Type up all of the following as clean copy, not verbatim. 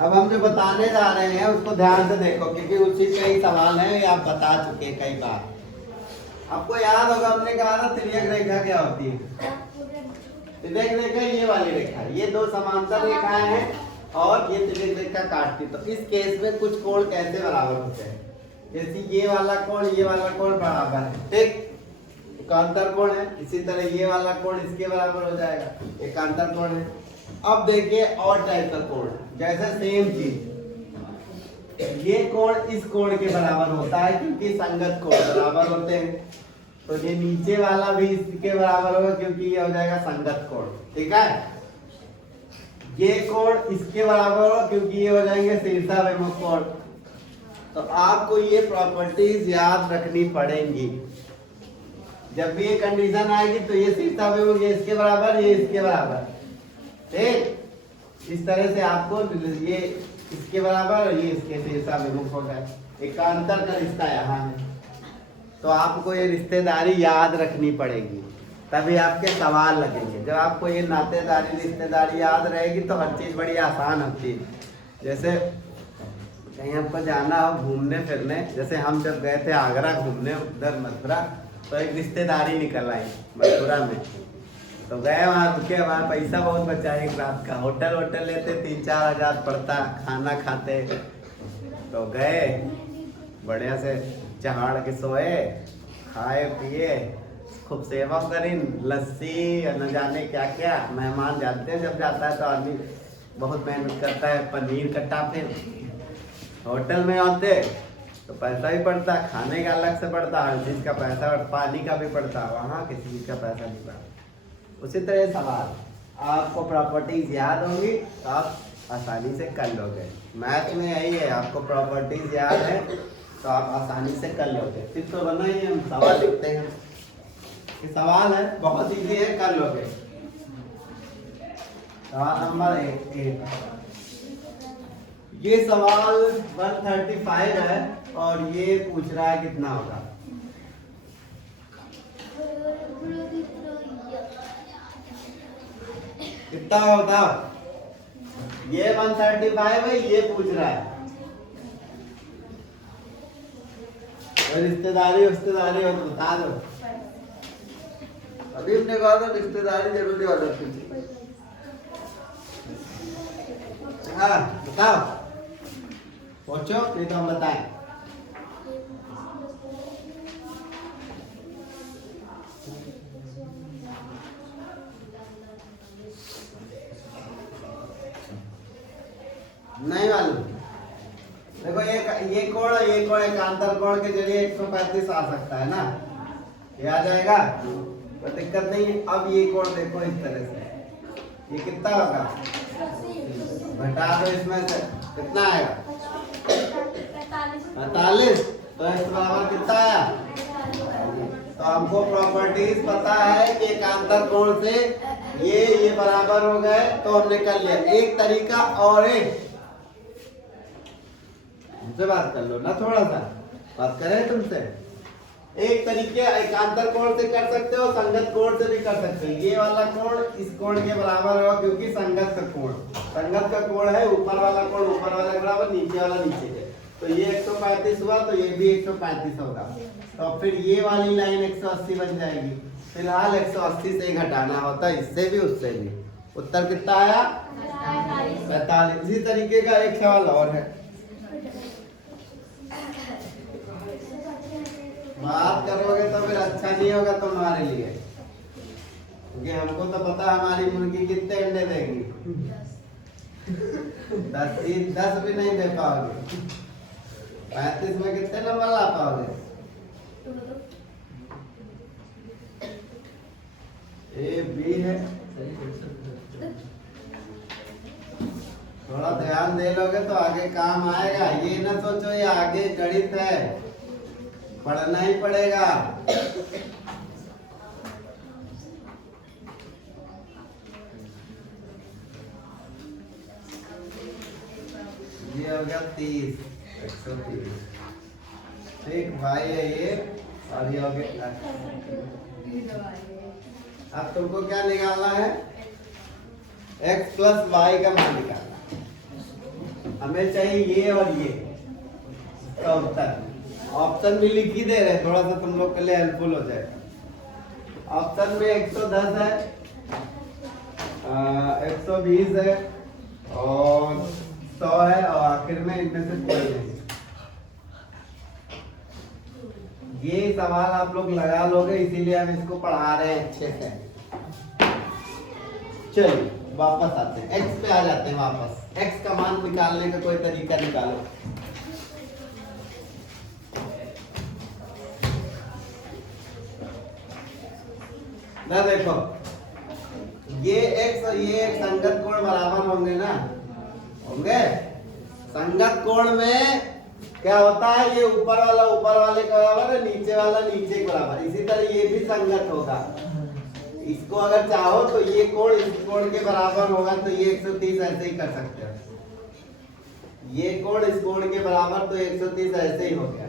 अब हम जो बताने जा रहे हैं उसको ध्यान से देखो, क्योंकि उसी का ही सवाल है, ये आप बता चुके हैं कई बार। आपको याद होगा हमने कहा था तिर्यक रेखा क्या होती है। तिर्यक रेखा ये वाली रेखा, ये दो समांतर रेखाएं हैं और ये तिर्यक रेखा काटती। तो इस केस में कुछ कोण कैसे बराबर होते हैं, जैसे ये वाला कोण बराबर है, ठीक, एकांतर कोण है। इसी तरह ये वाला कोण इसके बराबर हो जाएगा, एकांतर कोण है। अब देखिए और टाइप का कोण, जैसे सेम चीज, ये कोण इस कोण के बराबर होता है क्योंकि संगत कोण बराबर होते हैं। तो ये नीचे वाला भी इसके बराबर होगा क्योंकि ये हो जाएगा संगत कोण, ठीक है। ये कोण इसके बराबर होगा क्योंकि ये हो जाएंगे शीर्षाभिमुख कोण। तो आपको ये प्रॉपर्टीज याद रखनी पड़ेंगी। जब भी ये कंडीशन आएगी तो ये शीर्षाभिमुख, ये इसके बराबर, ये इसके बराबर, ठीक। इस तरह से आपको ये इसके बराबर और ये इसके शीर्षाभिमुख हो गए। एकांतर का रिश्ता यहाँ है, तो आपको ये रिश्तेदारी याद रखनी पड़ेगी, तभी आपके सवाल लगेंगे। जब आपको ये नातेदारी रिश्तेदारी याद रहेगी तो हर चीज बड़ी आसान होती है। जैसे कहीं आपको जाना हो घूमने फिरने, जैसे हम जब गए थे आगरा घूमने उधर मथुरा, तो एक रिश्तेदारी निकल आई मथुरा में। तो गए वहाँ रुके, वहाँ पैसा बहुत बचा एक रात का, होटल लेते 3-4 हजार पड़ता, खाना खाते। तो गए बढ़िया से चढ़ के सोए, खाए पिए, खूब सेवा करी, लस्सी न जाने क्या क्या। मेहमान जानते हैं जब जाता है तो आदमी बहुत मेहनत करता है, पनीर कट्टा। फिर होटल में आते तो पैसा भी पड़ता, खाने का अलग से पड़ता, हर चीज़ का पैसा, पानी का भी पड़ता, वहाँ किसी चीज़ का पैसा नहीं पड़ता। उसी तरह सवाल, आपको प्रॉपर्टीज याद होंगी तो आप आसानी से कर लोगे। मैथ में यही है, आपको प्रॉपर्टीज याद है तो आप आसानी से कर लोगे। फिर तो बना ही, हम सवाल लिखते हैं, ये सवाल है बहुत इजी है, कर लोगे। सवाल नंबर 1, ये सवाल 135 है और ये पूछ रहा है कितना होगा। कितना होता, ये 135 है, ये पूछ रहा है। और रिश्तेदारी हो तो बता दो। अभी हमने कहा था रिश्तेदारी जरूरी हो जाती थी। हाँ बताओ, पूछो नहीं तो हम बताएं। नहीं मालूम। देखो ये कोण एकांतर कोण के जरिए 135 आ सकता है ना, ये आ जाएगा, कोई दिक्कत नहीं है। अब ये कोण देखो इस तरह से, ये कितना होगा, घटा दो इसमें से, कितना आएगा 45। तो इस बराबर कितना आया। तो हमको प्रॉपर्टीज पता है कि एकांतर कोण से ये बराबर हो गए, तो हमने कर लिया। एक तरीका और है, हमसे बात कर लो ना, थोड़ा सा बात करें तुमसे। एक तरीके एकांतर कोण से कर सकते हो, संगत कोण से भी कर सकते हो। ये वाला कोण इस कोण के बराबर होगा क्योंकि संगत का कोण है, ऊपर वाला कोण ऊपर वाले के बराबर, नीचे वाला नीचे के। तो ये 135 हुआ तो ये भी 135 होगा। तो फिर ये वाली लाइन 180 बन जाएगी। फिलहाल 180 से घटाना होता है, इससे भी उससे भी। उत्तर कितना आया 45। इसी तरीके का एक सवाल और है, बात करोगे तो फिर अच्छा नहीं होगा तुम्हारे लिए, क्योंकि हमको तो पता हमारी मुर्गी कितने अंडे देगी। 10 भी नहीं दे पाओगे। 35 में कितने नंबर ला पाओगे। ए बी है, थोड़ा ध्यान दे लोगे तो आगे काम आएगा। ये ना सोचो ये आगे गणित है, पढ़ना ही पड़ेगा। ये हो गया 30, 130, ठीक भाई है ये, और ये हो गया। अब तुमको क्या निकालना है, x + y का मान निकालना। हमें चाहिए ये और ये इसका उत्तर। ऑप्शन भी लिख ही दे रहे, थोड़ा सा तुम लोग के लिए हेल्पफुल हो जाए। ऑप्शन में 110 है, 120 है और 100 है और आखिर में इनमें से कोई नहीं। ये सवाल आप लोग लगा लोगे, इसीलिए हम इसको पढ़ा रहे हैं अच्छे से। चलिए वापस आते हैं, x पे आ जाते हैं वापस। x का मान निकालने का कोई तरीका निकालो। ना देखो, ये x और ये एक संगत कोण बराबर होंगे ना, होंगे। संगत कोण में क्या होता है, ये ऊपर वाला ऊपर वाले के बराबर है, नीचे वाला नीचे के बराबर। इसी तरह ये भी संगत होगा। इसको अगर चाहो तो ये कोण इस कोण के बराबर होगा, तो ये 130 ऐसे ही कर सकते हो। ये कोण इस कोण के बराबर, तो 130 ऐसे ही हो गया।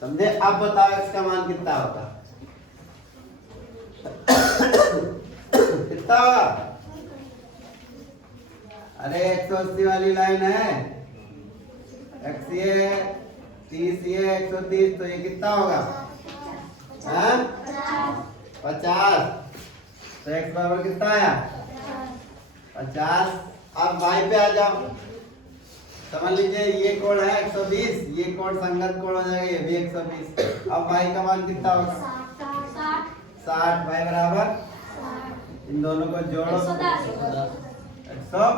समझे? अब बताओ x का मान कितना होगा? कितना होगा? अरे 180 वाली लाइन है, x ये 30 ये 130, तो ये कितना होगा? 50। तो x बराबर कितना आया? 50। अब y पे आ जाओ। समझ लीजिए ये कोण है 120, ये कोण संगत कोण हो जाएगा, ये भी 120। अब y का मान कितना होगा? 60। y बराबर, इन दोनों को जोड़ो, 110।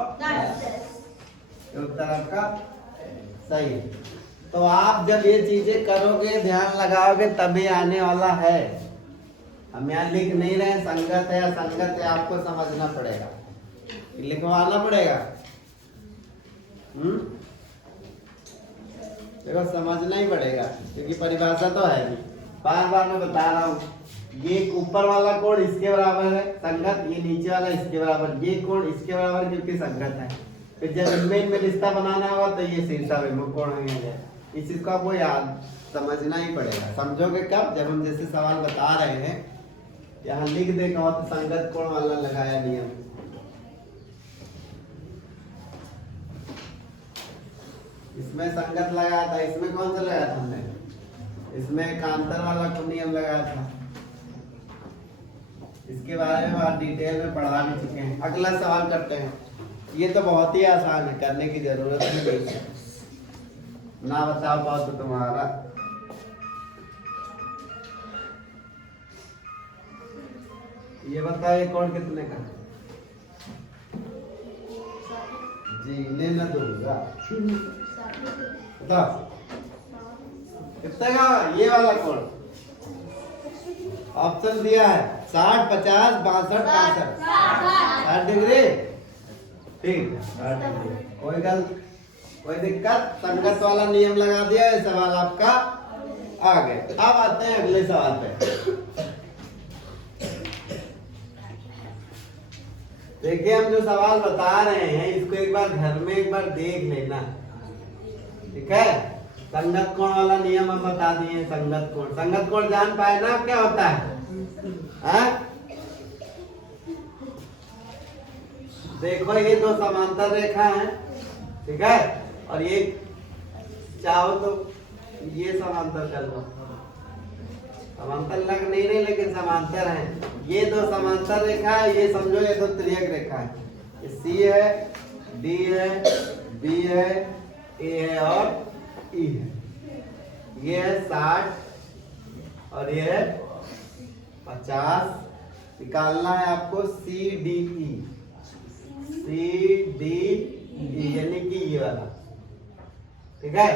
उत्तर आपका सही है। तो आप जब ये चीजें करोगे, ध्यान लगाओगे, तभी आने वाला है। हम यहाँ लिख नहीं रहे संगत है या संगत है, आपको समझना पड़ेगा, लिखवाना पड़ेगा। देखो समझना ही पड़ेगा, क्योंकि परिभाषा तो है नहीं। बार बार मैं बता रहा हूँ, ये ऊपर वाला कोण इसके बराबर है संगत, ये नीचे वाला इसके बराबर, ये कोण इसके बराबर क्योंकि संगत है। फिर जब इनमें रिश्ता बनाना होगा तो ये शीर्षाभिमुख कोण हो जाए। इस चीज को आपको याद समझना ही पड़ेगा। समझोगे कब? जब हम जैसे सवाल बता रहे हैं, यहाँ लिख देगा तो संगत कोण वाला लगाया नियम। इसमें संगत लगाया था, इसमें कौन सा लगाया था हमने? इसमें कांतर वाला को नियम लगाया था। इसके बारे में आप डिटेल में पढ़ा भी चुके हैं। अगला सवाल करते हैं। ये तो बहुत ही आसान है, करने की जरूरत नहीं है। ना बता पाओ तो तुम्हारा। ये बताओ ये कोण कितने का? जीने न दूंगा। बताओ कितने का? ये वाला कोण ऑप्शन दिया है 60, 50, 62, 65। 60 डिग्री। ठीक है, कोई दिक्कत? संगत वाला नियम लगा दिया, सवाल आपका आ गया। अब आते हैं अगले सवाल पे। देखिए, हम जो सवाल बता रहे हैं इसको एक बार घर में एक बार देख लेना, ठीक है? संगत कोण वाला नियम हम बता दिए। संगत कोण जान पाए ना क्या होता है? देखो, ये दो समांतर रेखा है, ठीक है? और ये चाहो तो ये समांतर कर लो। समांतर लग नहीं रहे लेकिन समांतर है। ये दो समांतर रेखा है, ये समझो ये दो त्रियक रेखा है। ये सी है, डी है, बी है, ए है और ई है। ये है 60 और ये है 50। निकालना है आपको C D E. C D E यानी कि ये वाला, ठीक है?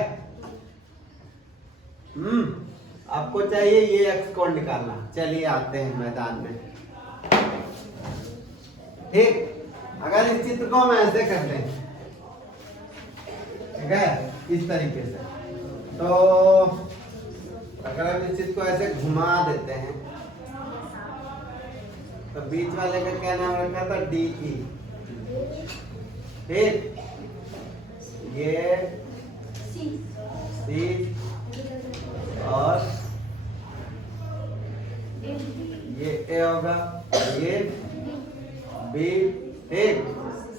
आपको चाहिए ये एक्स कोण निकालना। चलिए आते हैं मैदान में, ठीक? अगर इस चित्र को हम ऐसे कर लें, ठीक है, इस तरीके से, तो अगर हम इस चित्र को ऐसे घुमा देते हैं तो बीच वाले का क्या नाम रखा था? D E. ठीक, ये सी और ये ए होगा, ये बी। ठीक,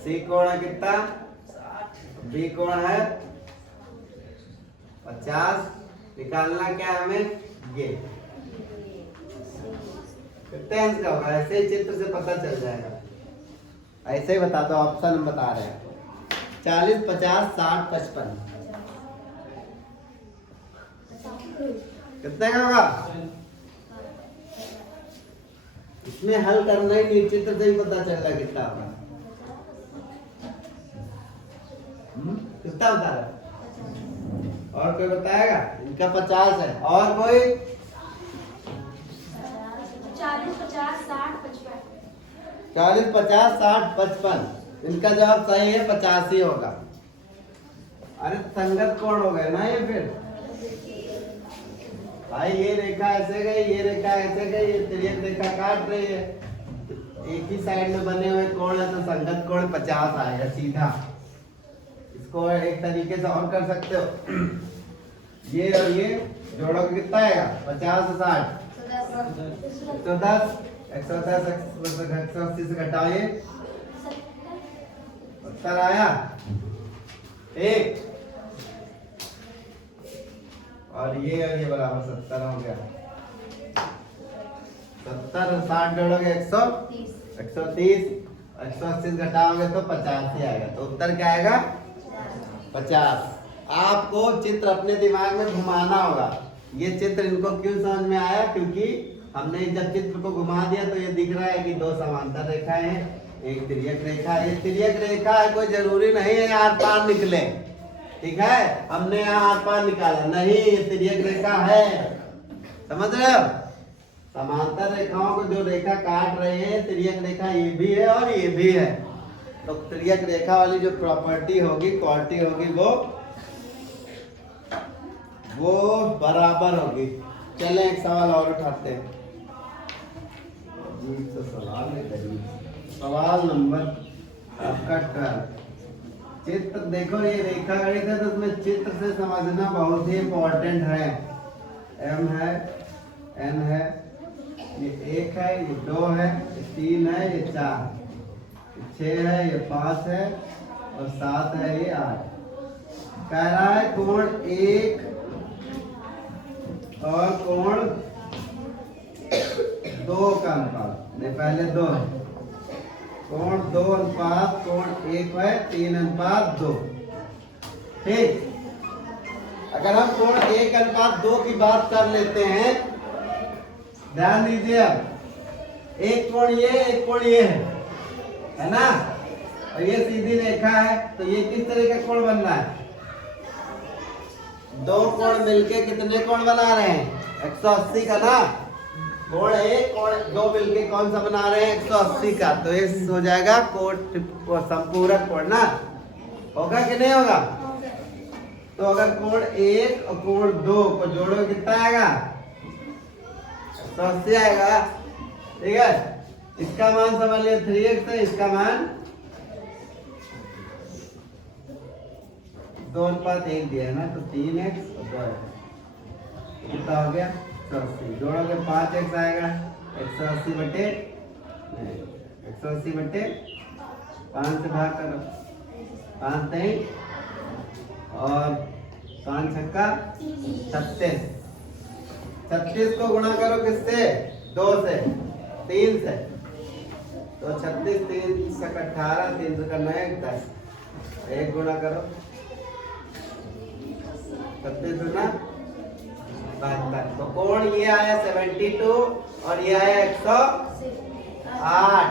सी कोण कितना? बी कोण है 50। निकालना क्या है हमें, ये कितने अंश का होगा, ऐसे ही चित्र से पता चल जाएगा। ऐसे ही बता दो, ऑप्शन हम बता रहे हैं 40 50 60 55 कितने का होगा। इसमें हल करना ही नहीं, चित्र से ही पता चल रहा कितना होगा। कितना बता रहा, और कोई बताएगा। इनका 50 है, और कोई 40 50 60 55 40 50 60 55। इनका जवाब सही है 50 ही होगा। अरे संगत कोण हो गए ना ये, फिर भाई ये रेखा ऐसे गई, ये रेखा ऐसे गई, ये तिर्यक रेखा काट रही है, एक ही साइड में बने हुए कोण है, तो संगत कोण 50 आएगा सीधा। इसको एक तरीके से और कर सकते हो, ये और ये जोड़ो कितना आएगा 50 से 60 110 110 180 से घटाओ ये 70 आया एक, और ये बराबर 70 हो गया। 70 60 जोड़ोगे 130 180 घटाओगे तो 50 ही आएगा। तो उत्तर क्या आएगा 50। आपको चित्र अपने दिमाग में घुमाना होगा। ये चित्र इनको क्यों समझ में आया, क्योंकि हमने जब चित्र को घुमा दिया तो ये दिख रहा है कि दो समांतर रेखाएं हैं, एक तिर्यक रेखा। ये तिर्यक रेखा है, कोई जरूरी नहीं है आर पार निकले, ठीक है। हमने यहाँ आर पार निकाला नहीं, ये तिर्यक रेखा है, समझ रहे हो। समांतर रेखाओं को जो रेखा काट रहे हैं, तिर्यक रेखा ये भी है और ये भी है। तो तिर्यक रेखा वाली जो प्रॉपर्टी होगी, क्वालिटी होगी, वो बराबर होगी। चलें एक सवाल और उठाते हैं। सवाल नंबर आपका 12। चित्र देखो, ये रेखा गणित है तो उसमें चित्र से समझना बहुत ही इम्पोर्टेंट है। एम है, एन है, ये 1 है, ये 2 है, ये 3 है, ये 4, 6 है, ये 5 है और 7 है, ये 8। कह रहा है कोण 1 और कोण 2 का अनुपात, नहीं पहले 2 है, कोण 2 अनुपात कोण 1 है 3 अनुपात 2। ठीक, अगर हम कोण 1 अनुपात 2 की बात कर लेते हैं, ध्यान दीजिए, अब एक कोण ये, एक कोण ये है ना, और ये सीधी रेखा है, तो ये किस तरह का कोण बन रहा है, दो कोण मिलके कितने कोण बना रहे हैं 180 का ना। कोण 1 कोण 2 मिलके कौन सा बना रहे हैं 180 का, तो ये हो जाएगा कोण संपूरक कोण ना, होगा कि नहीं होगा। तो अगर कोण 1 और कोण 2 को जोड़ो कितना आएगा 180 आएगा, ठीक है। इसका मान समझ लिया 3x है, इसका मान 2:1 दिया है ना, तो 3x और 2x कितना हो गया 180। जोड़ोगे 5x आएगा 180 बटे 5 से भाग करो, 5 3 और 5 छक्का 36, 36 को गुणा करो किससे 2 से 3 से, तो 36 3 से 18 3 से 9 10, 1 गुणा करो 36 गुना 72। तो कोण ये आया 72 और ये आया 108।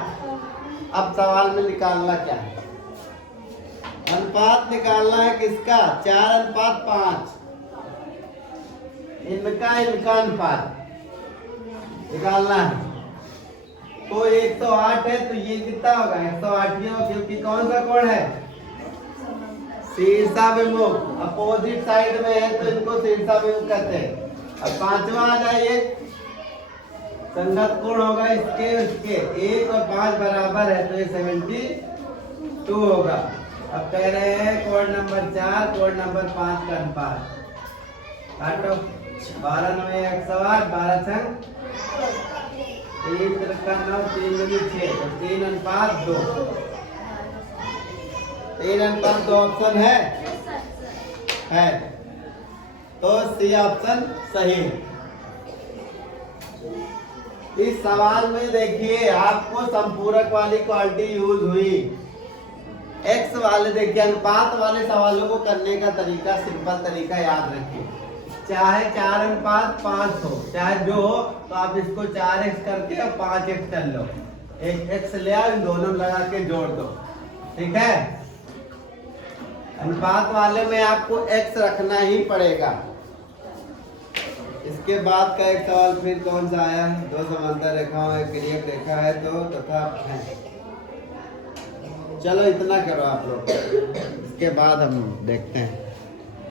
अब सवाल में निकालना क्या है, अनुपात निकालना है किसका 4:5, इनका अनुपात निकालना है। तो 108 है, तो ये कितना होगा 108 ही होगा, क्योंकि कौन सा कोण है शीर्षाभिमुख, अपोजिट साइड में है तो इनको शीर्षाभिमुख कहते हैं। अब 5वां आ जाइए, संगत कोण होगा इसके 1 और 5 बराबर है, तो ये 72 होगा। अब कह रहे हैं कोण नंबर 4 कोण नंबर 5 का अनुपात काटो, 12 9 108, 12 छंग 3 3 9 3 2 6, तो 3:2। 3:2 ऑप्शन है यस सर। है तो सी ऑप्शन सही है। इस सवाल में देखिए आपको संपूरक वाली क्वालिटी यूज हुई। एक्स वाले देखिए अनुपात वाले सवालों को करने का तरीका सिंपल तरीका याद रखिए। चाहे 4:5 हो चाहे जो हो तो आप इसको 4x करके और 5x कर लो। एक x ले आओ इन दोनों में लगा के जोड़ दो। ठीक है। अनुपात वाले में आपको x रखना ही पड़ेगा। इसके बाद का एक सवाल फिर कौन सा आया है? दो समांतर रेखाओं एक क्रियक रेखा है तो तथा चलो इतना करो आप लोग, इसके बाद हम देखते हैं।